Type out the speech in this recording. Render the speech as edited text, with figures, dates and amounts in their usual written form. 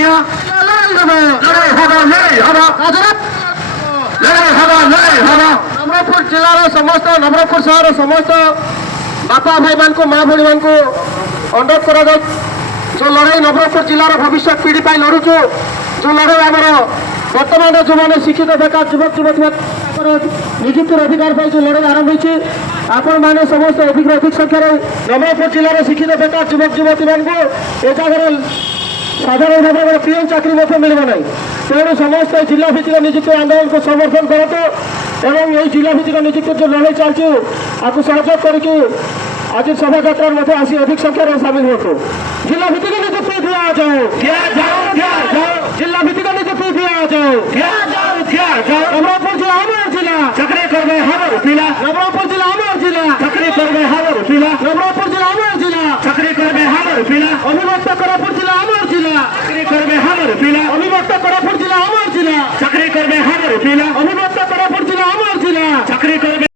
নিয়ে লড়াই হব লড়াই হব লড়াই হব লড়াই হব। ନବରଙ୍ଗପୁର ଜିଲ୍ଲାର ସମସ୍ତ ନବରଙ୍ଗପୁର ସହର ସମସ୍ତ ବାପା ଭାଇମାନଙ୍କୁ ମା ଭଉଣୀମାନଙ୍କୁ ଅନୁରୋଧ କରାଯାଉଛି ଯେଉଁ ଲଢ଼େଇ ନବରଙ୍ଗପୁର ଜିଲ୍ଲାର ଭବିଷ୍ୟତ ପିଢ଼ି ପାଇଁ ଲଢ଼ୁଛୁ, ଯେଉଁ ଲଢ଼େଇ ଆମର ବର୍ତ୍ତମାନର ଯେଉଁମାନେ ଶିକ୍ଷିତ ବେକାର ଯୁବକ ଯୁବତୀ ତାଙ୍କର ନିଯୁକ୍ତିର ଅଧିକାର ପାଇଁ ଯେଉଁ ଲଢ଼େଇ ଆରମ୍ଭ ହୋଇଛି, ଆପଣମାନେ ସମସ୍ତେ ଅଧିକ ସଂଖ୍ୟାରେ ନବରଙ୍ଗପୁର ଜିଲ୍ଲାର ଶିକ୍ଷିତ ବେକାର ଯୁବକ ଯୁବତୀମାନଙ୍କୁ ଏ ଜାଗାରେ ସାଧାରଣ ଭାବରେ ପିଏମ୍ ଚାକିରି ମଧ୍ୟ ମିଳିବ ନାହିଁ। ତେଣୁ ସମସ୍ତେ ଜିଲ୍ଲା ଭିତ୍ତିକ ନିଯୁକ୍ତି ଆନ୍ଦୋଳନକୁ ସମର୍ଥନ କରନ୍ତୁ ଏବଂ ଏହି ଜିଲ୍ଲା ଭିତ୍ତିକ ନିଯୁକ୍ତି ଯେଉଁ ଲଢ଼େଇ ଚାଲିଛି ଆକୁ ସହଯୋଗ କରିକି ଆଜି ଶୋଭାଯାତ୍ରାରେ ମଧ୍ୟ ଆସି ଅଧିକ ସଂଖ୍ୟାରେ ସାମିଲ ହୁଅନ୍ତୁ। ଜିଲ୍ଲା ଭିତ୍ତିକ ନିଯୁକ୍ତି ଦିଆଯାଉ, ଜିଲ୍ଲା ଭିତ୍ତିକ ନିଯୁକ୍ତି ଦିଆଯାଉ। ନବରଙ୍ଗପୁର ଜିଲ୍ଲା ଆମର ଜିଲ୍ଲା, চাকরি করবে হাবর পিলা ନବରଙ୍ଗପୁର ଜିଲ୍ଲା ଆମର ଜିଲ୍ଲା, চাকরি করবে হাবর পিলা ନବରଙ୍ଗପୁର ଜିଲ୍ଲା ଆମର ଜିଲ୍ଲା, চাকরি করবে হাবর পিলা অবিভক্ত কোରାପୁଟ ଜିଲ୍ଲା ଆମର ଜିଲ୍ଲା, চাকরি করবে হাবর পিলা অবিভক্ত কোରାପୁଟ ଜିଲ୍ଲା ଆମର ଜିଲ୍ଲା, চাকরি করবে হাবর পিলা অবিভক্ত